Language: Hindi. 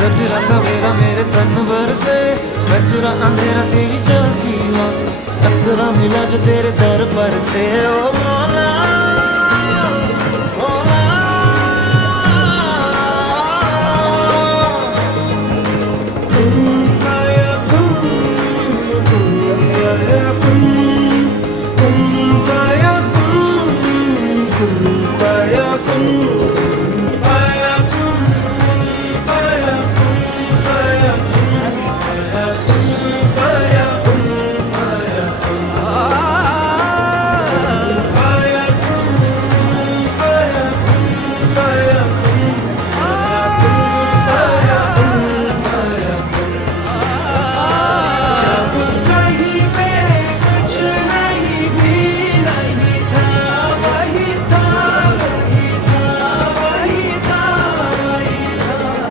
सजरा सवेरा मेरे तन भर से, कचरा अंधेरा तेरी चलती ना, अतरा मिला जो तेरे दर पर से। ओ मौला